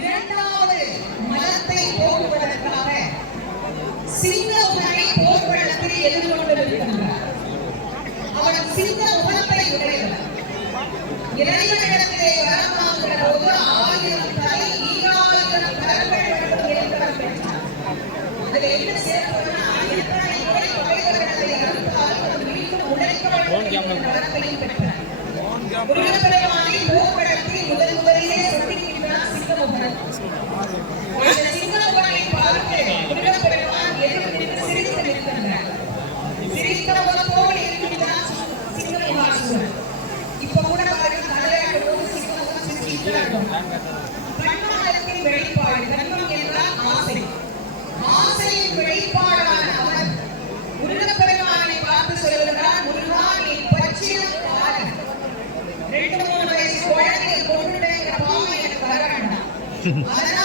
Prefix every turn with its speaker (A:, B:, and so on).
A: இரண்டாவது மதத்தை போக்குவதற்காக சிங்க உணவை போர்வழக்கில் எழுதி கொண்டிருக்கின்றார். அவன் சிங்க உணவை உடையவர். இறைவனிடத்திலே வரமாகிற ஒரு இப்ப கூட பாருங்க தலையாடு போது 我 来